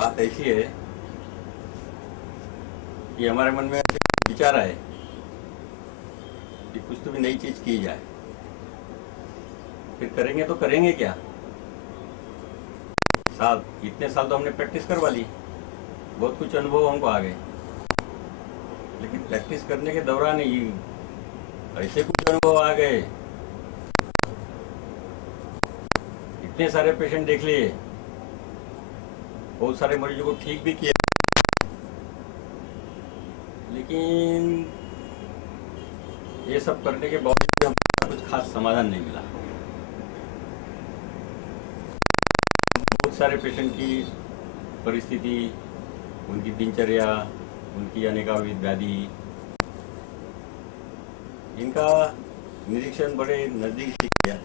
बात ऐसी है कि हमारे मन में ऐसे विचार आए कि कुछ तो भी नई चीज की जाए। फिर करेंगे तो करेंगे क्या? इतने साल तो हमने प्रैक्टिस करवा ली, बहुत कुछ अनुभव हमको आ गए, लेकिन प्रैक्टिस करने के दौरान ही ऐसे कुछ अनुभव आ गए, इतने सारे पेशेंट देख लिए, बहुत सारे मरीजों को ठीक भी किया, लेकिन ये सब करने के बावजूद हमको कुछ खास समाधान नहीं मिला। बहुत सारे पेशेंट की परिस्थिति, उनकी दिनचर्या, उनकी अनेकाविध व्याधि, इनका निरीक्षण बड़े नज़दीक से किया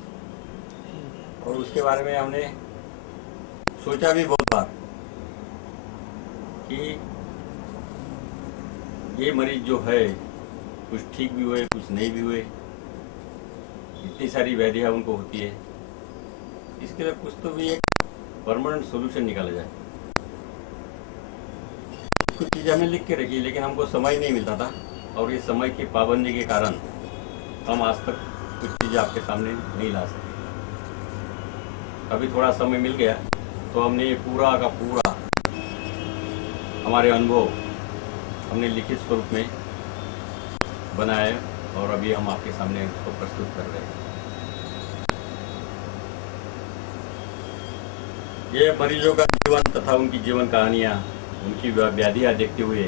और उसके बारे में हमने सोचा भी बहुत बार कि ये मरीज जो है कुछ ठीक भी हुए, कुछ नहीं भी हुए, इतनी सारी व्याधियाँ उनको होती है, इसके लिए कुछ तो भी एक परमानेंट सोल्यूशन निकाला जाए। कुछ चीज़ें हमने लिख के रखी, लेकिन हमको समय नहीं मिलता था और ये समय की पाबंदी के कारण हम आज तक कुछ चीज़ें आपके सामने नहीं ला सके। अभी थोड़ा समय मिल गया तो हमने ये पूरा का पूरा हमारे अनुभव हमने लिखित स्वरूप में बनाया और अभी हम आपके सामने उसको प्रस्तुत कर रहे हैं। ये मरीजों का जीवन तथा उनकी जीवन कहानियाँ, उनकी व्याधियाँ देखते हुए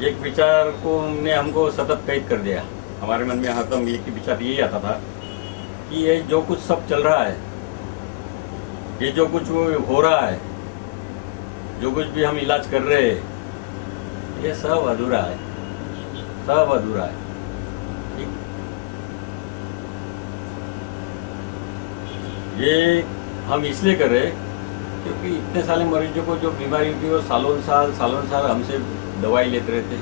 एक विचार को हमको सतत कैद कर दिया। हमारे मन में हरदम एक ही विचार यही आता था कि ये जो कुछ सब चल रहा है, ये जो कुछ हो रहा है, जो कुछ भी हम इलाज कर रहे हैं, ये सब अधूरा है, सब अधूरा है। ठीक? ये हम इसलिए कर रहे क्योंकि इतने सारे मरीजों को जो बीमारी होती है वो सालों साल हमसे दवाई लेते रहते,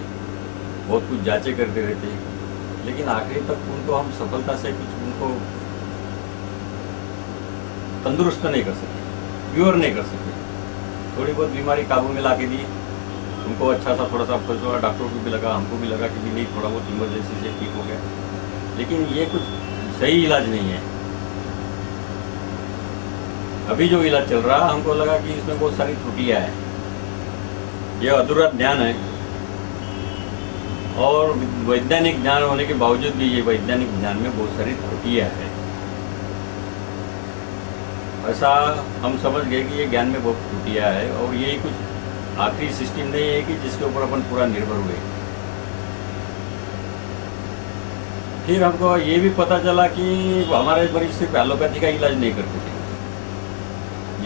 बहुत कुछ जांचें करते रहते, लेकिन आखिरी तक उनको हम सफलता से कुछ उनको तंदुरुस्त नहीं कर सके, क्योर नहीं कर सके। थोड़ी बहुत बीमारी काबू में ला के दी, उनको अच्छा सा थोड़ा सा फर्स्ट डॉक्टर को भी लगा, हमको भी लगा कि भी नहीं, थोड़ा बहुत इमरजेंसी से ठीक हो गया, लेकिन ये कुछ सही इलाज नहीं है। अभी जो इलाज चल रहा, हमको लगा कि इसमें बहुत सारी त्रुटियां हैं, यह अधूरा ज्ञान है और वैज्ञानिक ज्ञान होने के बावजूद भी ये वैज्ञानिक ज्ञान में बहुत सारी त्रुटियां हैं। ऐसा हम समझ गए कि ये ज्ञान में बहुत त्रुटियां है और यही कुछ आखिरी सिस्टम नहीं है कि जिसके ऊपर अपन पूरा निर्भर हुए। फिर हमको ये भी पता चला कि हमारे मरीज सिर्फ एलोपैथी का इलाज नहीं करते थे,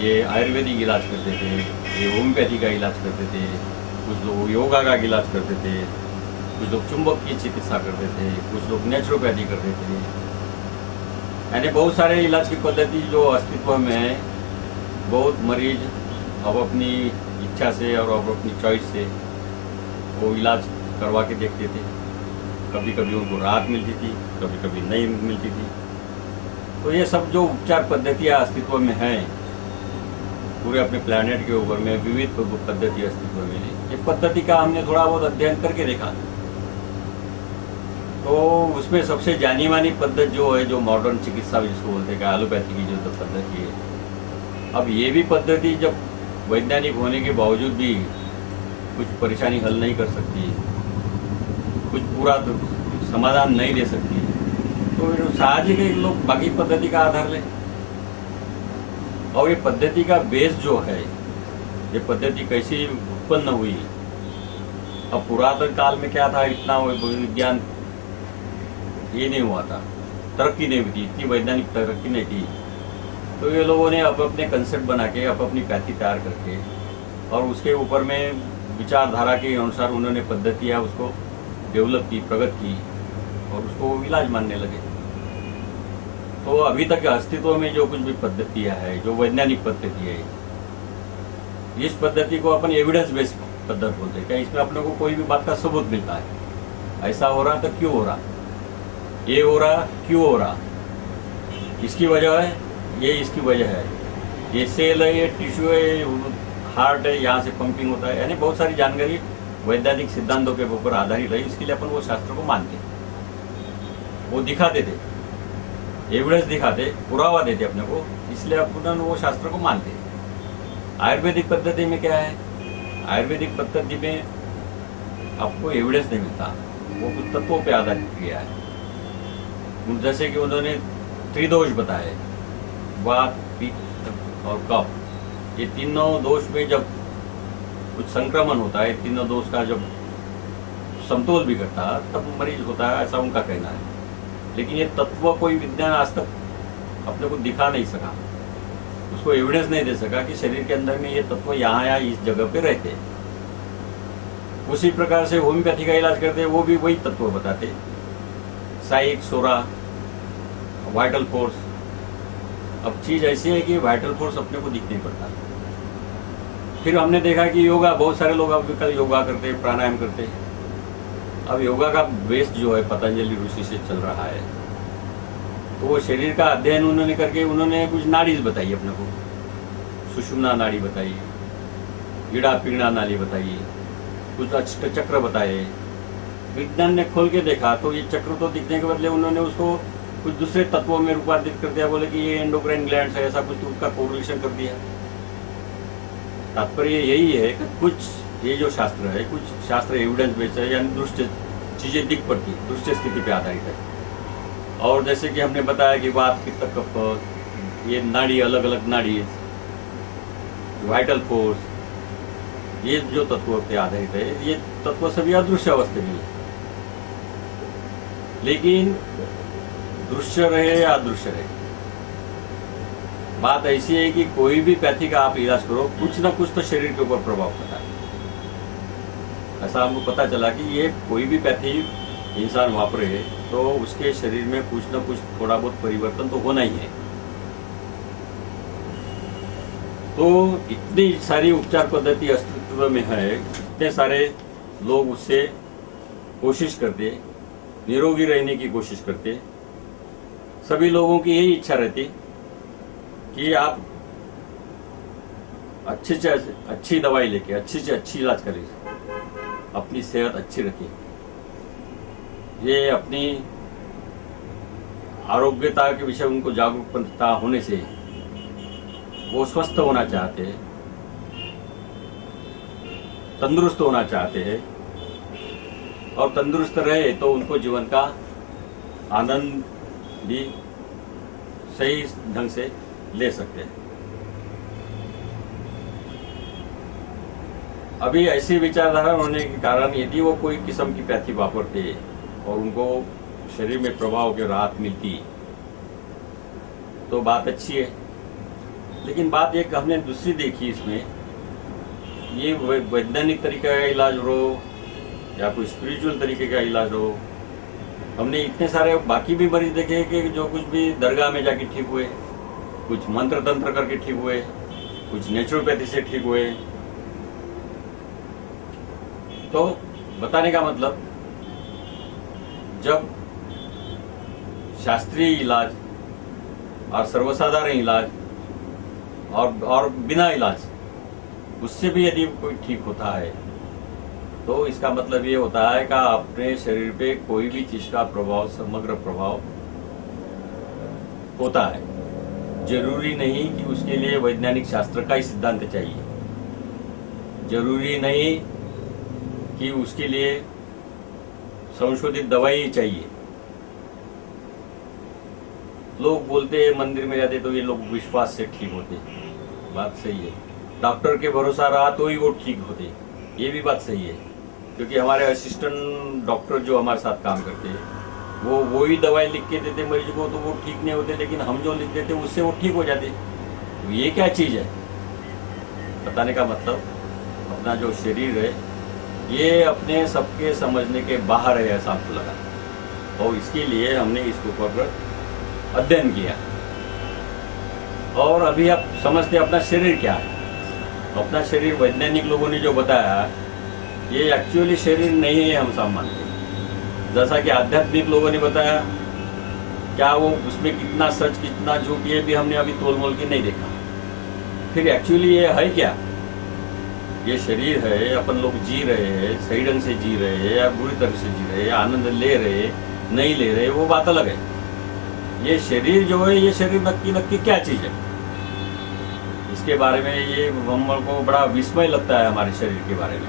ये आयुर्वेदिक इलाज करते थे, ये होम्योपैथी का इलाज करते थे, कुछ लोग योगा का इलाज करते थे, कुछ लोग चुंबक की चिकित्सा करते थे, कुछ लोग नेचुरोपैथी करते थे। यानी बहुत सारे इलाज की पद्धति जो अस्तित्व में है, बहुत मरीज अब अपनी इच्छा से और अब अपनी चॉइस से वो इलाज करवा के देखते थे। कभी कभी उनको राहत मिलती थी, कभी कभी नहीं मिलती थी। तो ये सब जो उपचार पद्धतियाँ अस्तित्व में हैं पूरे अपने प्लैनेट के ऊपर में, विविध पद्धति अस्तित्व में है, ये पद्धति का हमने थोड़ा बहुत अध्ययन करके देखा तो उसमें सबसे जानी मानी पद्धति जो है, जो मॉडर्न चिकित्सा जिसको बोलते हैं, एलोपैथी की जो पद्धति है, अब ये भी पद्धति जब वैज्ञानिक होने के बावजूद भी कुछ परेशानी हल नहीं कर सकती, कुछ पूरा समाधान नहीं दे सकती, तो साहजिक है लोग बाकी पद्धति का आधार लें। और ये पद्धति का बेस जो है, ये पद्धति कैसी उत्पन्न हुई, अब पुरातन काल में क्या था, इतना विज्ञान ये नहीं हुआ था, तरक्की नहीं हुई थी, इतनी वैज्ञानिक तरक्की नहीं थी, तो ये लोगों ने अपने कंसेप्ट बना के अपनी पैथी तैयार करके और उसके ऊपर में विचारधारा के अनुसार उन्होंने पद्धतियाँ उसको डेवलप की, प्रगत की और उसको इलाज मानने लगे। तो अभी तक अस्तित्व में जो कुछ भी पद्धतियाँ है, जो वैज्ञानिक पद्धति है, इस पद्धति को अपन एविडेंस बेस्ड पद्धति बोलते हैं। क्या इसमें अपने को कोई भी बात का सबूत मिलता है, ऐसा हो रहा तो क्यों हो रहा, ये हो रहा क्यों हो रहा, इसकी वजह है, ये इसकी वजह है, ये सेल है, ये टिश्यू है, हार्ट है, यहाँ से पंपिंग होता है, यानी बहुत सारी जानकारी वैज्ञानिक सिद्धांतों के ऊपर आधारित है। इसके लिए अपन वो शास्त्र को मानते, वो दिखाते थे, एविडेंस दिखाते, पुरावा देते अपने को, इसलिए अपन वो शास्त्र को मानते। आयुर्वेदिक पद्धति में क्या है, आयुर्वेदिक पद्धति में आपको एविडेंस नहीं मिलता, वो कुछ तत्वों पे आधारित क्रिया है। जैसे कि उन्होंने त्रिदोष बताए, वात, पित्त और कफ। ये तीनों दोष में जब कुछ संक्रमण होता है, तीनों दोष का जब समतोल बिगड़ता है तब मरीज होता है, ऐसा उनका कहना है। लेकिन ये तत्व कोई विज्ञान आज तक अपने को दिखा नहीं सका, उसको एविडेंस नहीं दे सका कि शरीर के अंदर में ये तत्व यहाँ या इस जगह पे रहते। उसी प्रकार से होम्योपैथी का इलाज करते, वो भी वही तत्व बताते, साइक, सोरा, वाइटल फोर्स। अब चीज ऐसी है कि वाइटल फोर्स अपने को दिख नहीं पड़ता। फिर हमने देखा कि योगा, बहुत सारे लोग अब कल योगा करते, प्राणायाम करते। अब योगा का बेस जो है पतंजलि ऋषि से चल रहा है, तो वो शरीर का अध्ययन उन्होंने करके उन्होंने कुछ नाड़ीज बताई अपने को, सुषुम्ना नाड़ी बताई, ईड़ा पीड़ा नाड़ी बताई, कुछ अष्ट चक्र बताए। विज्ञान ने खोल के देखा तो ये चक्र तो दिखने के बदले उन्होंने उसको कुछ दूसरे तत्वों में रूपांतरित कर दिया, बोले कि ये एंडोक्राइन ग्लैंड्स है, ऐसा कुछ, तो उसका कोरिलेशन कर दिया। तात्पर्य यही है कि कुछ ये जो शास्त्र है, कुछ शास्त्र एविडेंस बेस्ड है, यानी दृष्ट चीजें दिख पड़ती, दृष्ट स्थिति पे आधारित है। और जैसे कि हमने बताया कि वात, पित्त, कफ, ये नाड़ी, अलग अलग नाड़ी, वाइटल फोर्स, ये जो तत्वों पे आधारित है, ये तत्व सभी अदृश्य अवस्था में है। लेकिन दृश्य रहे या अदृश्य रहे, बात ऐसी है कि कोई भी पैथी का आप इलाज करो, कुछ ना कुछ तो शरीर के ऊपर प्रभाव पड़ता है। ऐसा हमको पता चला कि ये कोई भी पैथी इंसान वापरे तो उसके शरीर में कुछ ना कुछ थोड़ा बहुत परिवर्तन तो होना ही है। तो इतनी सारी उपचार पद्धति अस्तित्व में है, इतने सारे लोग उससे कोशिश करते, निरोगी रहने की कोशिश करते। सभी लोगों की यही इच्छा रहती कि आप अच्छी से अच्छी दवाई लेके अच्छी से अच्छी इलाज करें, अपनी सेहत अच्छी रखें। ये अपनी आरोग्यता के विषय उनको जागरूकता होने से वो स्वस्थ होना चाहते हैं, तंदुरुस्त होना चाहते हैं, और तंदुरुस्त रहे तो उनको जीवन का आनंद भी सही ढंग से ले सकते हैं। अभी ऐसी विचारधारा होने के कारण यदि वो कोई किस्म की पैथी वापरते और उनको शरीर में प्रभाव की राहत मिलती तो बात अच्छी है। लेकिन बात एक हमने दूसरी देखी इसमें, ये वैज्ञानिक तरीके का इलाज हो या कोई स्पिरिचुअल तरीके का इलाज हो, हमने इतने सारे बाकी भी मरीज देखे कि जो कुछ भी दरगाह में जाके ठीक हुए, कुछ मंत्र तंत्र करके ठीक हुए, कुछ नेचुरोपैथी से ठीक हुए। तो बताने का मतलब, जब शास्त्रीय इलाज और सर्वसाधारण इलाज और बिना इलाज उससे भी यदि कोई ठीक होता है तो इसका मतलब ये होता है कि अपने शरीर पे कोई भी चीज का प्रभाव, समग्र प्रभाव होता है। जरूरी नहीं कि उसके लिए वैज्ञानिक शास्त्र का ही सिद्धांत चाहिए, जरूरी नहीं कि उसके लिए संशोधित दवाई ही चाहिए। लोग बोलते हैं मंदिर में जाते तो ये लोग विश्वास से ठीक होते, बात सही है। डॉक्टर के भरोसा रहा तो ही वो ठीक होते, ये भी बात सही है। क्योंकि हमारे असिस्टेंट डॉक्टर जो हमारे साथ काम करते हैं वो ही दवाई लिख के देते मरीज को, तो वो ठीक नहीं होते, लेकिन हम जो लिख देते उससे वो ठीक हो जाते। तो ये क्या चीज़ है? बताने का मतलब, अपना जो शरीर है ये अपने सबके समझने के बाहर है, ऐसा हमको लगा, और इसके लिए हमने इसके ऊपर अध्ययन किया। और अभी आप समझते अपना शरीर क्या है। अपना शरीर वैज्ञानिक लोगों ने जो बताया ये एक्चुअली शरीर नहीं है, हम सब मानते हैं। जैसा कि आध्यात्मिक लोगों ने बताया, क्या वो उसमें कितना सच कितना झूठ ये भी हमने अभी तोल मोल के नहीं देखा। फिर एक्चुअली ये है क्या? ये शरीर है, अपन लोग जी रहे हैं, सही ढंग से जी रहे हैं या बुरी तरह से जी रहे हैं, आनंद ले रहे नहीं ले रहे, वो बात अलग है। ये शरीर जो है, ये शरीर नक्की नक्की क्या चीज़ है, इसके बारे में ये हमको बड़ा विस्मय लगता है हमारे शरीर के बारे में।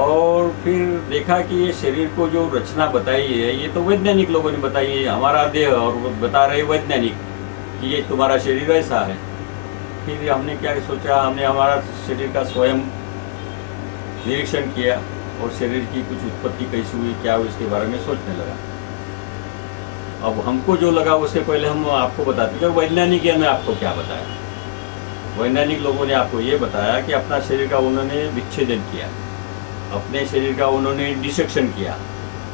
और फिर देखा कि ये शरीर को जो रचना बताई है, ये तो वैज्ञानिक लोगों ने बताई है, हमारा देह, और वो बता रहे वैज्ञानिक कि ये तुम्हारा शरीर ऐसा है। फिर हमने क्या सोचा, हमने हमारा शरीर का स्वयं निरीक्षण किया और शरीर की कुछ उत्पत्ति कैसी हुई, क्या हुई, इसके बारे में सोचने लगा। अब हमको जो लगा उससे पहले हम आपको बताते हैं वैज्ञानिक ने आपको क्या बताया। वैज्ञानिक लोगों ने आपको ये बताया कि अपना शरीर का उन्होंने विच्छेदन किया, अपने शरीर का उन्होंने डिसेक्शन किया,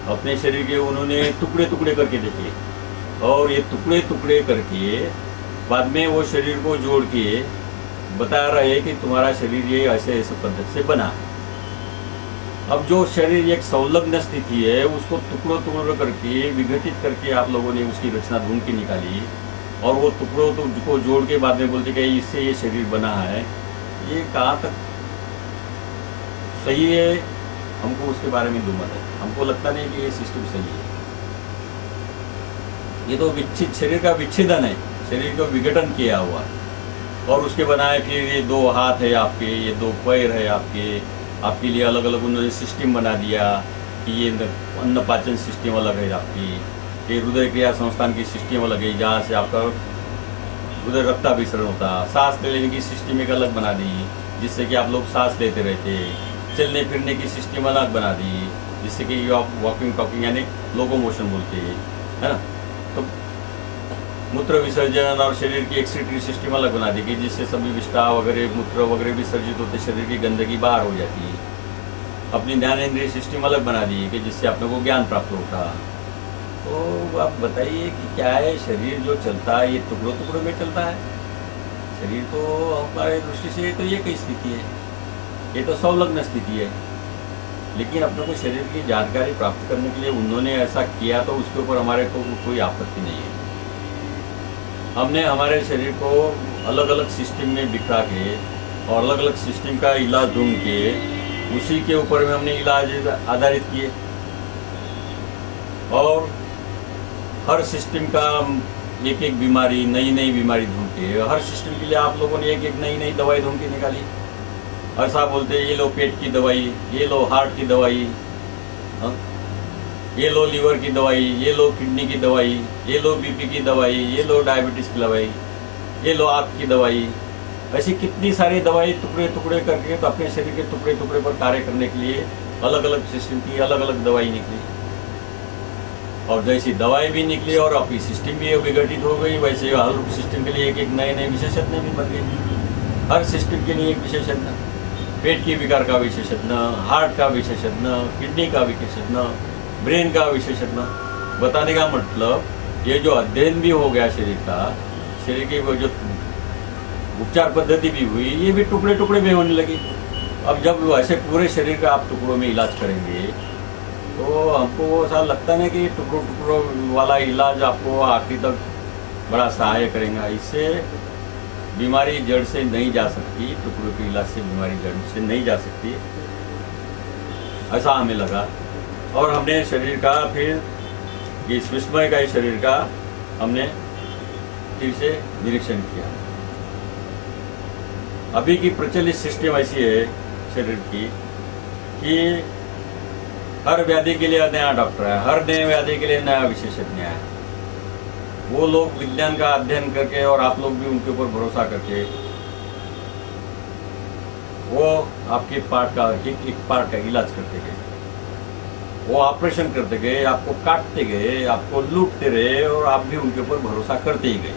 अपने शरीर के उन्होंने टुकड़े टुकड़े करके देखे, और ये टुकड़े टुकड़े करके बाद में वो शरीर को जोड़ के बता रहे हैं कि तुम्हारा शरीर ये ऐसे ऐसे पद्धति से बना है। अब जो शरीर एक संलग्न स्थिति है, उसको टुकड़ों टुकड़ों करके विघटित करके आप लोगों ने उसकी रचना ढूंढ के निकाली, और वो टुकड़ों को जोड़ के बाद में बोलते कि इससे ये शरीर बना है। ये कहाँ तक सही है, हमको उसके बारे में दुमत है। हमको लगता नहीं कि ये सिस्टम सही है। ये तो विच्छेद, शरीर का विच्छेदन है, शरीर को विघटन किया हुआ है, और उसके बनाए फिर ये 2 हाथ है आपके, ये 2 पैर है आपके लिए अलग अलग उन्होंने सिस्टम बना दिया कि ये अन्न पाचन सिस्टम अलग है आपकी, ये हृदय क्रिया संस्थान की सिस्टम अलग है, जहाँ से आपका हृदय रक्ताभिसरण होता, सांस लेने की सिस्टम एक अलग बना दी जिससे कि आप लोग सांस लेते रहते, चलने फिरने की सिस्टम अलग बना दी जिससे कि आप वॉकिंग टॉकिंग यानी लोकोमोशन बोलते हैं, है ना। तो मूत्र विसर्जन और शरीर की एक्सक्रीटरी सिस्टम अलग बना दी कि जिससे सभी विष्ठा वगैरह मूत्र वगैरह विसर्जित होते, शरीर की गंदगी बाहर हो जाती है। अपनी ज्ञानेंद्रिय सिस्टम अलग बना दी कि जिससे अपने को ज्ञान प्राप्त होता। तो आप बताइए कि क्या है, शरीर जो चलता है ये टुकड़ों टुकड़ों में चलता है। शरीर तो हमारे दृष्टि से तो ये कई स्थिति है, ये तो संलग्न स्थिति है, लेकिन अपने को शरीर की जानकारी प्राप्त करने के लिए उन्होंने ऐसा किया, तो उसके ऊपर हमारे को कोई आपत्ति नहीं है। हमने हमारे शरीर को अलग अलग सिस्टम में बिखरा के और अलग अलग सिस्टम का इलाज ढूंढ के उसी के ऊपर में हमने इलाज आधारित किए, और हर सिस्टम का एक एक बीमारी, नई नई बीमारी ढूंढ के, हर सिस्टम के लिए आप लोगों ने एक एक नई नई दवाई ढूंढ के निकाली। ऐसा बोलते ये लो पेट की दवाई, ये लो हार्ट की दवाई, ये लो लीवर की दवाई, ये लो किडनी की दवाई, ये लो बीपी की दवाई, ये लो डायबिटीज़ की दवाई, ये लो आँख की दवाई। ऐसी कितनी सारी दवाई टुकड़े टुकड़े करके तो अपने शरीर के टुकड़े टुकड़े पर कार्य करने के लिए अलग अलग सिस्टम की अलग अलग दवाई निकली, और जैसी दवाई भी निकली और आपकी सिस्टम भी विघटित हो गई, वैसे हर सिस्टम के लिए एक एक नए नए विशेषज्ञ भी बन गए। हर सिस्टम के लिए एक विशेषज्ञ, पेट की विकार का विशेषज्ञ, हार्ट का विशेषज्ञ, किडनी का विशेषज्ञ, ब्रेन का विशेषज्ञ। बताने का मतलब ये जो अध्ययन भी हो गया शरीर का, शरीर की वो जो उपचार पद्धति भी हुई, ये भी टुकड़े टुकड़े में होने लगी। अब जब ऐसे पूरे शरीर का आप टुकड़ों में इलाज करेंगे तो हमको ऐसा लगता नहीं कि टुकड़ों टुकड़ों वाला इलाज आपको आखिरी तक बड़ा सहाय करेगा। इससे बीमारी जड़ से नहीं जा सकती, टुकड़ों के इलाज से बीमारी जड़ से नहीं जा सकती, ऐसा हमें लगा। और हमने शरीर का फिर इस विस्मय का, इस शरीर का हमने फिर से निरीक्षण किया। अभी की प्रचलित सिस्टम ऐसी है शरीर की कि हर व्याधि के लिए नया डॉक्टर है, हर नए व्याधि के लिए नया विशेषज्ञ है। वो लोग विज्ञान का अध्ययन करके और आप लोग भी उनके ऊपर भरोसा करके वो आपके पार्ट का एक पार्ट का इलाज करते गए, वो ऑपरेशन करते गए, आपको काटते गए, आपको लूटते रहे, और आप भी उनके ऊपर भरोसा करते ही गए।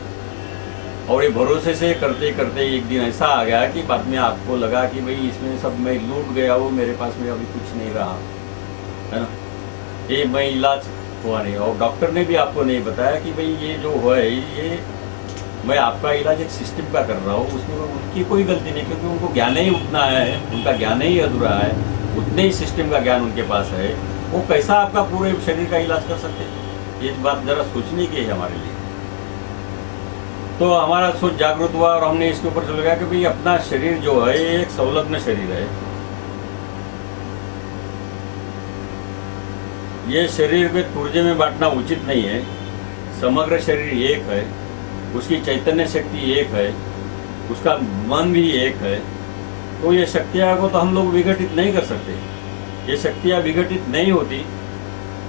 और ये भरोसे से करते करते एक दिन ऐसा आ गया कि बाद में आपको लगा कि भाई इसमें सब मैं लूट गया हूँ, मेरे पास में अभी कुछ नहीं रहा, है ना, ये मैं इलाज हुआ नहीं। और डॉक्टर ने भी आपको नहीं बताया कि भाई ये जो है ये मैं आपका इलाज एक सिस्टम का कर रहा हूँ, उसमें उनकी कोई गलती नहीं, क्योंकि उनको ज्ञान ही उतना है, उनका ज्ञान ही अधूरा है, उतने ही सिस्टम का ज्ञान उनके पास है। वो कैसा आपका पूरे शरीर का इलाज कर सकते हैं? ये बात ज़रा सोचने की है हमारे लिए। तो हमारा सोच जागरूक हुआ और हमने इसके ऊपर चल गया कि भाई अपना शरीर जो है ये एक संलग्न शरीर है। ये शरीर के पुर्जे में बांटना उचित नहीं है। समग्र शरीर एक है, उसकी चैतन्य शक्ति एक है, उसका मन भी एक है। तो ये शक्तियाँ को तो हम लोग विघटित नहीं कर सकते। ये शक्तियाँ विघटित नहीं होती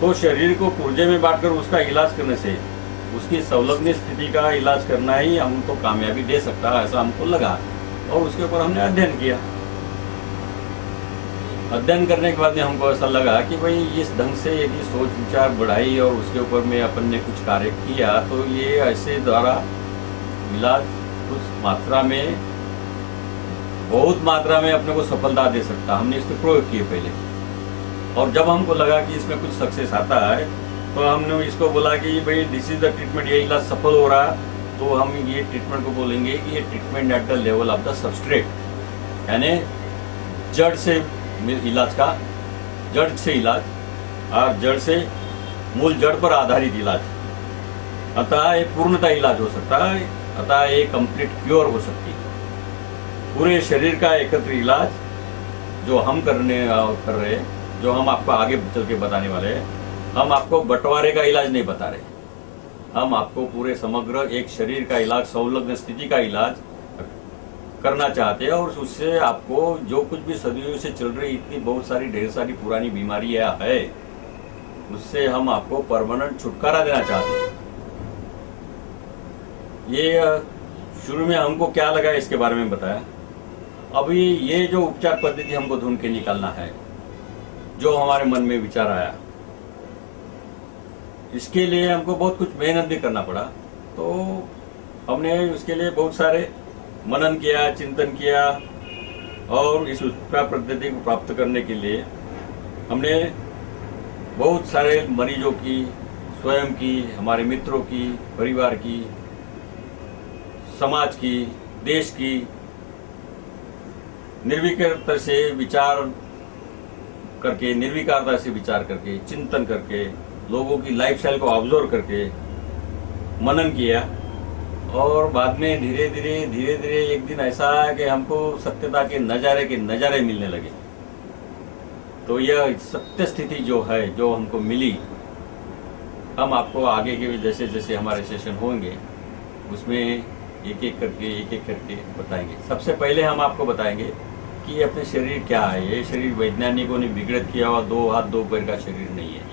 तो शरीर को पुर्जे में बांटकर उसका इलाज करने से, उसकी संलग्न स्थिति का इलाज करना ही हमको कामयाबी दे सकता है, ऐसा हमको लगा और उसके ऊपर हमने अध्ययन किया। अध्ययन करने के बाद में हमको ऐसा लगा कि भाई इस ढंग से यदि सोच विचार बढ़ाई और उसके ऊपर में अपन ने कुछ कार्य किया तो ये ऐसे द्वारा इलाज कुछ मात्रा में, बहुत मात्रा में अपने को सफलता दे सकता। हमने इसके प्रयोग किए पहले और जब हमको लगा कि इसमें कुछ सक्सेस आता है तो हमने इसको बोला कि भाई दिस इज द ट्रीटमेंट, ये इलाज सफल हो रहा तो हम ये ट्रीटमेंट को बोलेंगे कि ये treatment at the level of the substrate, यानी जड़ से इलाज का, जड़ से इलाज और जड़ से मूल जड़ पर आधारित इलाज। अतः ये पूर्णता इलाज हो सकता है, अतः ये कंप्लीट क्योर हो सकती है। पूरे शरीर का एकत्र इलाज जो हम कर रहे हैं, जो हम आपको आगे चल के बताने वाले हैं। हम आपको बंटवारे का इलाज नहीं बता रहे, हम आपको पूरे समग्र एक शरीर का इलाज, संलग्न स्थिति का इलाज करना चाहते हैं और उससे आपको जो कुछ भी सदियों से चल रही इतनी बहुत सारी ढेर सारी पुरानी बीमारियां है, उससे हम आपको परमानेंट छुटकारा देना चाहते हैं। ये शुरू में हमको क्या लगा इसके बारे में बताया। अभी ये जो उपचार पद्धति हमको ढूंढ के निकालना है, जो हमारे मन में विचार आया, इसके लिए हमको बहुत कुछ मेहनत भी करना पड़ा। तो हमने उसके लिए बहुत सारे मनन किया, चिंतन किया और इस उपचार पद्धति को प्राप्त करने के लिए हमने बहुत सारे मरीजों की, स्वयं की, हमारे मित्रों की, परिवार की, समाज की, देश की निर्विकारता से विचार करके, निर्विकारता से विचार करके, चिंतन करके, लोगों की लाइफस्टाइल को ऑब्जर्व करके मनन किया और बाद में धीरे धीरे एक दिन ऐसा आया कि हमको सत्यता के नजारे मिलने लगे। तो यह सत्य स्थिति जो है, जो हमको मिली, हम आपको आगे के जैसे जैसे हमारे सेशन होंगे उसमें एक एक करके बताएंगे। सबसे पहले हम आपको बताएंगे कि ये अपने शरीर क्या है। ये शरीर वैज्ञानिकों ने विघटित किया हुआ 2 हाथ 2 पैर का शरीर नहीं है।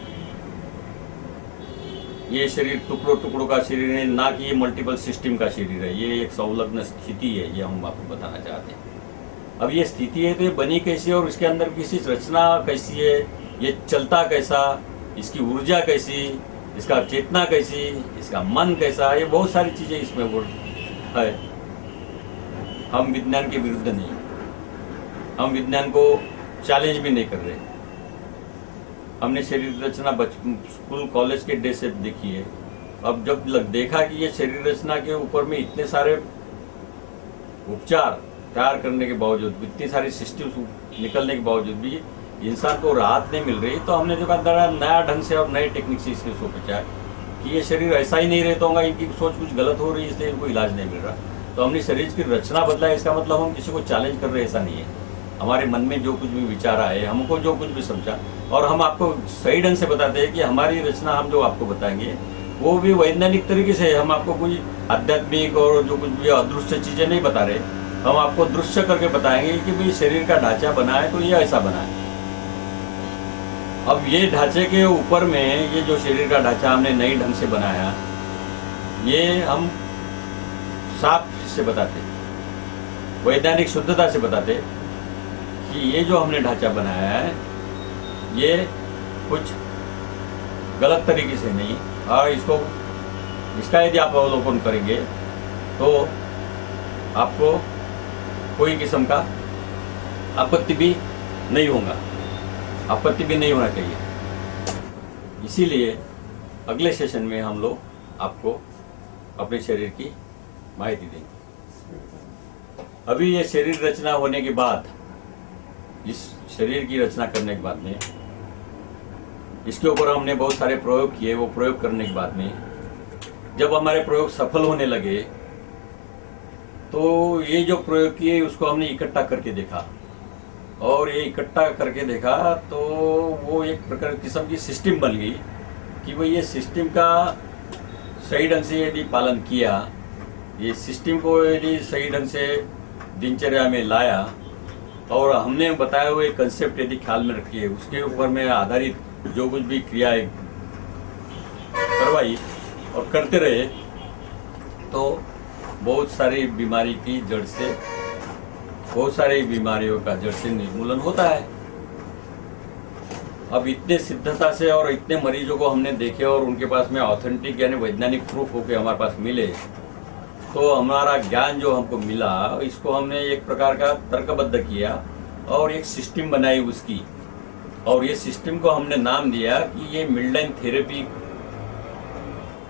ये शरीर टुकड़ों का शरीर है, ना कि ये मल्टीपल सिस्टम का शरीर है। ये एक संलग्न स्थिति है, ये हम आपको बताना चाहते हैं। अब ये स्थिति है तो ये बनी कैसी है और इसके अंदर किसी रचना कैसी है, ये चलता कैसा, इसकी ऊर्जा कैसी, इसका चेतना कैसी, इसका मन कैसा, ये बहुत सारी चीजें इसमें है। हम विज्ञान के विरुद्ध नहीं, हम विज्ञान को चैलेंज भी नहीं कर रहे। हमने शरीर रचना स्कूल कॉलेज के डे से देखी है। अब जब देखा कि ये शरीर रचना के ऊपर में इतने सारे उपचार तैयार करने के बावजूद, इतनी सारी सिस्टम निकलने के बावजूद भी इंसान को राहत नहीं मिल रही, तो हमने जो कहा नया ढंग से और नए टेक्निक से इसके सोचा कि ये शरीर ऐसा ही नहीं रहता होगा, इनकी सोच कुछ गलत हो रही है इसलिए इनको इलाज नहीं मिल रहा। तो हमने शरीर की रचना बदला है। इसका मतलब हम किसी को चैलेंज कर रहे ऐसा नहीं है। हमारे मन में जो कुछ भी विचार आए, हमको जो कुछ भी समझा, और हम आपको सही ढंग से बताते हैं कि हमारी रचना हम जो आपको बताएंगे वो भी वैज्ञानिक तरीके से। हम आपको कोई आध्यात्मिक और जो कुछ भी अदृश्य चीजें नहीं बता रहे, हम आपको दृश्य करके बताएंगे कि भाई शरीर का ढांचा बना है तो ये ऐसा बना है। अब ये ढांचे के ऊपर में ये जो शरीर का ढांचा हमने नई ढंग से बनाया, ये हम साफ से बताते, वैज्ञानिक शुद्धता से बताते कि ये जो हमने ढांचा बनाया है ये कुछ गलत तरीके से नहीं, और इसका यदि आप अवलोकन करेंगे तो आपको कोई किस्म का आपत्ति भी नहीं होना चाहिए। इसीलिए अगले सेशन में हम लोग आपको अपने शरीर की माहिती देंगे। अभी ये शरीर रचना होने के बाद, इस शरीर की रचना करने के बाद में इसके ऊपर हमने बहुत सारे प्रयोग किए। वो प्रयोग करने के बाद में जब हमारे प्रयोग सफल होने लगे तो ये जो प्रयोग किए उसको हमने इकट्ठा करके देखा, और ये इकट्ठा करके देखा तो वो एक प्रकार किस्म की सिस्टम बन गई कि भाई ये सिस्टम का सही ढंग से यदि पालन किया, ये सिस्टम को यदि सही ढंग से दिनचर्या में लाया, और हमने बताए हुए कंसेप्ट यदि ख्याल में रखिए, उसके ऊपर में आधारित जो कुछ भी क्रियाएं करवाई और करते रहे, तो बहुत सारी बीमारी की जड़ से, बहुत सारी बीमारियों का जड़ से निर्मूलन होता है। अब इतने सिद्धता से और इतने मरीजों को हमने देखे और उनके पास में ऑथेंटिक यानी वैज्ञानिक प्रूफ होके हमारे पास मिले, तो हमारा ज्ञान जो हमको मिला इसको हमने एक प्रकार का तर्कबद्ध किया और एक सिस्टम बनाई उसकी, और ये सिस्टम को हमने नाम दिया कि ये मिडलाइन थेरेपी।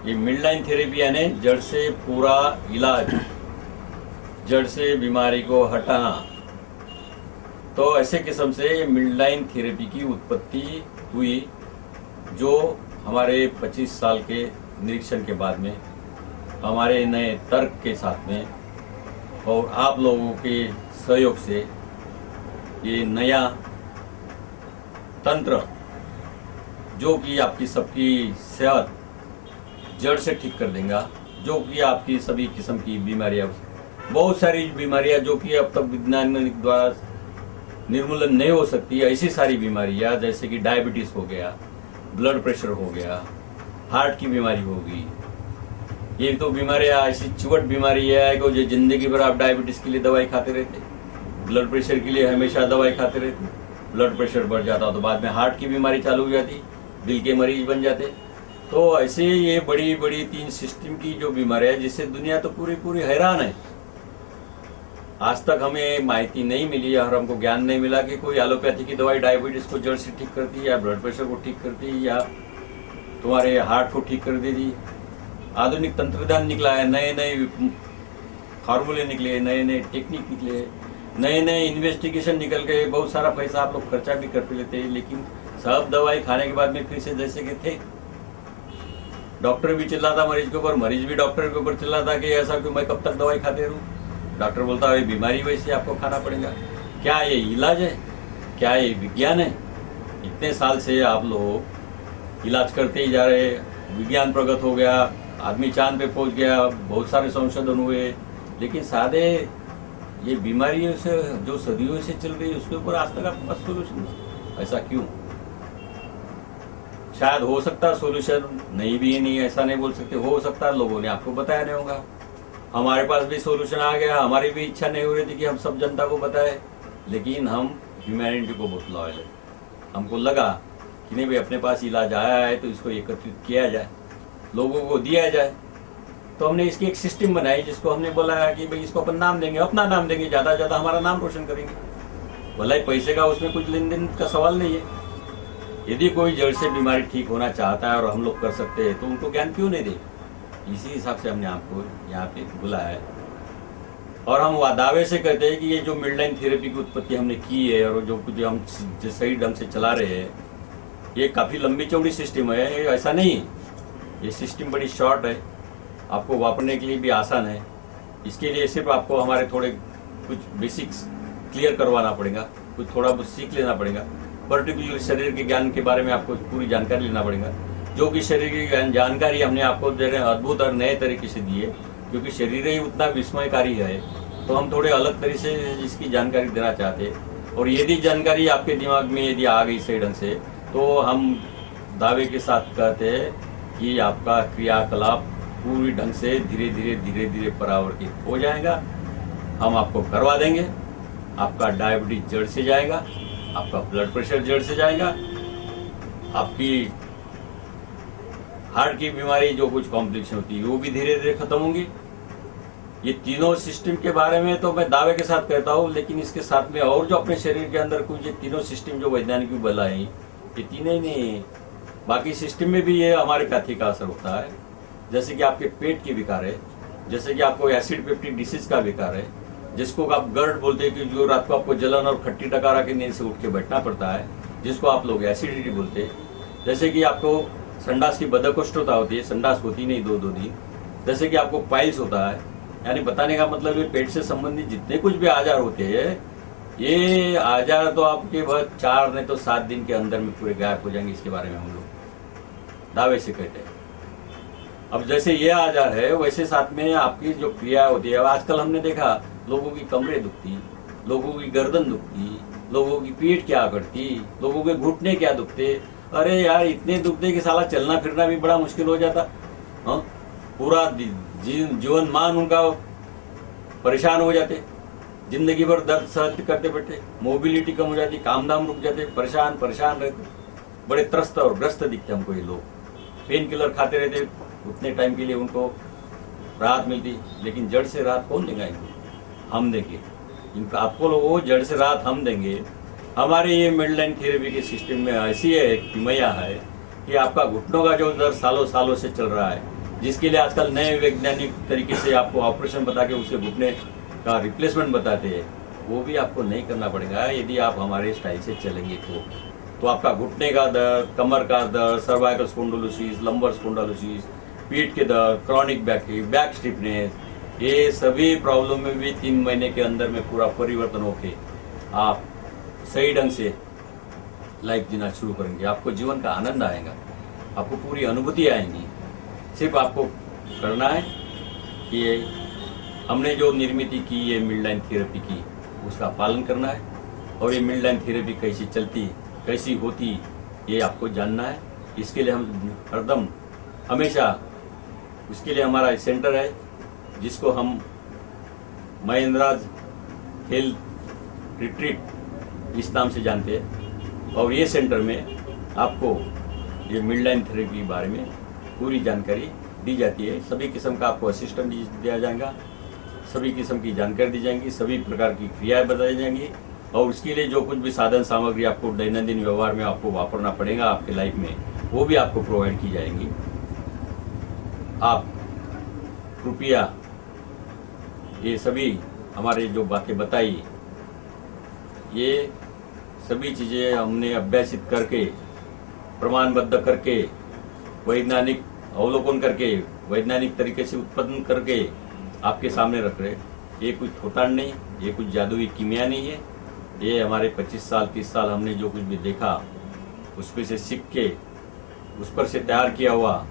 ये मिडलाइन थेरेपी यानी जड़ से पूरा इलाज, जड़ से बीमारी को हटाना। तो ऐसे किस्म से मिडलाइन थेरेपी की उत्पत्ति हुई, जो हमारे 25 साल के निरीक्षण के बाद में, हमारे नए तर्क के साथ में और आप लोगों के सहयोग से ये नया तंत्र, जो कि आपकी सबकी सेहत जड़ से ठीक कर देगा, जो कि आपकी सभी किस्म की बीमारियां, बहुत सारी बीमारियां जो कि अब तक विज्ञान द्वारा निर्मूलन नहीं हो सकती, ऐसी सारी बीमारियां जैसे कि डायबिटीज हो गया, ब्लड प्रेशर हो गया, हार्ट की बीमारी होगी, ये तो बीमारियां ऐसी चिवट बीमारी है कि जो जिंदगी भर आप डायबिटीज के लिए दवाई खाते रहते, ब्लड प्रेशर के लिए हमेशा दवाई खाते रहते, ब्लड प्रेशर बढ़ जाता तो बाद में हार्ट की बीमारी चालू हो जाती, दिल के मरीज बन जाते। तो ऐसे ये बड़ी बड़ी 3 सिस्टम की जो बीमारियां है, जिससे दुनिया तो पूरी पूरी हैरान है। आज तक हमें माहिती नहीं मिली और हमको ज्ञान नहीं मिला कि कोई एलोपैथी की दवाई डायबिटीज को जड़ से ठीक करती है, या ब्लड प्रेशर को ठीक करती है, या तुम्हारे हार्ट को ठीक कर देती। आधुनिक तंत्रज्ञान निकला है, नए नए फार्मूले निकले, नए नए टेक्निक निकले, नए नए इन्वेस्टिगेशन निकल गए, बहुत सारा पैसा आप लोग खर्चा भी करते लेते हैं, लेकिन सब दवाई खाने के बाद में फिर से जैसे कि थे। डॉक्टर भी चिल्लाता मरीज के ऊपर, मरीज भी डॉक्टर के ऊपर चिल्लाता कि ऐसा क्यों, मैं कब तक दवाई खाते रहूं। डॉक्टर बोलता है बीमारी वैसे आपको खाना पड़ेगा। क्या ये इलाज है? क्या ये विज्ञान है? इतने साल से आप लोग इलाज करते ही जा रहे, विज्ञान प्रगत हो गया, आदमी चांद पे पहुंच गया, बहुत सारे संशोधन हुए, लेकिन सादे ये बीमारियों से जो सदियों से चल रही है उसके ऊपर आज तक आपके पास सोल्यूशन नहीं। ऐसा क्यों? शायद हो सकता है सोल्यूशन नहीं भी, नहीं ऐसा नहीं बोल सकते, हो सकता है लोगों ने आपको बताया नहीं होगा। हमारे पास भी सोल्यूशन आ गया, हमारी भी इच्छा नहीं हो रही थी कि हम सब जनता को बताए, लेकिन हम ह्यूमैनिटी को बहुत लॉयल है। हमको लगा कि नहीं भाई, अपने पास इलाज आया है तो इसको एकत्रित किया जाए, लोगों को दिया जाए। तो हमने इसकी एक सिस्टम बनाई, जिसको हमने बोला कि भाई इसको अपन नाम देंगे, अपना नाम देंगे, ज़्यादा से ज़्यादा हमारा नाम रोशन करेंगे। भला ही पैसे का उसमें कुछ लेन देन का सवाल नहीं है। यदि कोई जड़ से बीमारी ठीक होना चाहता है और हम लोग कर सकते हैं, तो उनको ज्ञान क्यों नहीं दे? इसी हिसाब से हमने आपको यहाँ पे बुलाया है, और हम दावे से कहते हैं कि ये जो मिडलाइन थेरेपी की उत्पत्ति हमने की है और जो कुछ हम सही ढंग से चला रहे हैं, ये काफ़ी लंबी चौड़ी सिस्टम है। ऐसा नहीं, ये सिस्टम बड़ी शॉर्ट है, आपको वापरने के लिए भी आसान है। इसके लिए सिर्फ आपको हमारे थोड़े कुछ बेसिक्स क्लियर करवाना पड़ेगा, कुछ थोड़ा बहुत सीख लेना पड़ेगा, पर्टिकुलर शरीर के ज्ञान के बारे में आपको पूरी जानकारी लेना पड़ेगा, जो कि शरीर की जानकारी हमने आपको दे रहे हैं अद्भुत और नए तरीके से दी है, क्योंकि शरीर ही उतना विस्मयकारी है। तो हम थोड़े अलग तरीके से इसकी जानकारी देना चाहते हैं, और यदि जानकारी आपके दिमाग में यदि आ गई सही ढंग से, तो हम दावे के साथ कहते हैं कि आपका क्रियाकलाप पूरी ढंग से धीरे धीरे परावर्तित हो जाएगा। हम आपको करवा देंगे, आपका डायबिटीज जड़ से जाएगा, आपका ब्लड प्रेशर जड़ से जाएगा, आपकी हार्ट की बीमारी जो कुछ कॉम्प्लिकेशन होती है वो भी धीरे धीरे खत्म होंगी। ये तीनों सिस्टम के बारे में तो मैं दावे के साथ कहता हूँ, लेकिन इसके साथ में और जो अपने शरीर के अंदर कुछ ये तीनों सिस्टम जो वैज्ञानिक भी बोला है, ये तीनों ही नहीं, बाकी सिस्टम में भी ये हमारे पैथी का असर होता है। जैसे कि आपके पेट की विकार है, जैसे कि आपको एसिड पेप्टिक डिसीज का विकार है, जिसको आप गर्ड बोलते हैं कि जो रात को आपको जलन और खट्टी टकारा के नींद से उठ के बैठना पड़ता है, जिसको आप लोग एसिडिटी बोलते हैं। जैसे कि आपको संडास की बदकोष्ठता होती है, संडास होती नहीं 2-2 दिन। जैसे कि आपको पाइल्स होता है, यानी बताने का मतलब ये पेट से संबंधित जितने कुछ भी आजार होते हैं, ये आजार तो आपके बस 4 नहीं तो 7 दिन के अंदर में पूरे गायब हो जाएंगे। इसके बारे में हम लोग दावे से कहते हैं। अब जैसे ये आजार है वैसे साथ में आपकी जो क्रिया होती है, आजकल हमने देखा लोगों की कमरे दुखती, लोगों की गर्दन दुखती, लोगों की पीठ क्या करती, लोगों के घुटने क्या दुखते। अरे यार इतने दुखते कि साला चलना फिरना भी बड़ा मुश्किल हो जाता। हाँ, पूरा जीवन मान उनका परेशान हो जाते, जिंदगी भर दर्द सहन करते बैठे, मोबिलिटी कम हो जाती, काम धाम रुक जाते, परेशान परेशान रहते, बड़े त्रस्त और ग्रस्त दिखते हमको ये लोग। पेन किलर खाते रहते, उतने टाइम के लिए उनको राहत मिलती, लेकिन जड़ से राहत कौन देगा इनको? हम देंगे इनका। आपको लोगों को जड़ से राहत हम देंगे। हमारे ये मिडलाइन थेरेपी के सिस्टम में ऐसी है किमया है कि आपका घुटनों का जो दर्द सालों सालों से चल रहा है, जिसके लिए आजकल नए वैज्ञानिक तरीके से आपको ऑपरेशन बता के उसे घुटने का रिप्लेसमेंट बताते हैं, वो भी आपको नहीं करना पड़ेगा यदि आप हमारे स्टाइल से चलेंगे तो आपका घुटने का दर्द, कमर का दर्द, सर्वाइकल स्पोंडिलोसिस, लंबर स्पोंडिलोसिस, पीठ के दर्द, क्रॉनिक बैक स्टिफनेस, ये सभी प्रॉब्लम में भी 3 महीने के अंदर में पूरा परिवर्तन होके आप सही ढंग से लाइफ जीना शुरू करेंगे। आपको जीवन का आनंद आएगा, आपको पूरी अनुभूति आएंगी। सिर्फ आपको करना है कि हमने जो निर्मित की ये मिडलाइन थेरेपी की, उसका पालन करना है। और ये मिडलाइन थेरेपी कैसी चलती, कैसी होती, ये आपको जानना है। इसके लिए हम हरदम हमेशा, उसके लिए हमारा सेंटर है जिसको हम महेंद्राज हेल्थ रिट्रीट इस नाम से जानते हैं। और ये सेंटर में आपको ये मिडलाइन थेरेपी के बारे में पूरी जानकारी दी जाती है। सभी किस्म का आपको असिस्टेंट दिया जाएगा, सभी किस्म की जानकारी दी जाएंगी, सभी प्रकार की क्रियाएं बताई जाएंगी। और उसके लिए जो कुछ भी साधन सामग्री आपको दैनंदिन व्यवहार में आपको वापरना पड़ेगा आपके लाइफ में, वो भी आपको प्रोवाइड की जाएंगी। आप कृपया ये सभी हमारे जो बातें बताई, ये सभी चीज़ें हमने अभ्यासित करके, प्रमाणबद्ध करके, वैज्ञानिक अवलोकन करके, वैज्ञानिक तरीके से उत्पन्न करके आपके सामने रख रहे। ये कुछ थोतांड नहीं, ये कुछ जादुई कीमिया नहीं है। ये हमारे 25 साल 30 साल हमने जो कुछ भी देखा उस पर से सीख के, उस पर से तैयार किया हुआ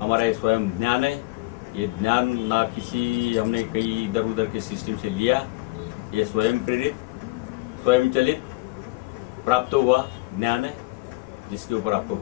हमारा ये स्वयं ज्ञान है। ये ज्ञान ना किसी हमने कई इधर उधर के सिस्टम से लिया, ये स्वयं प्रेरित, स्वयं चलित प्राप्त हुआ ज्ञान है, जिसके ऊपर आपको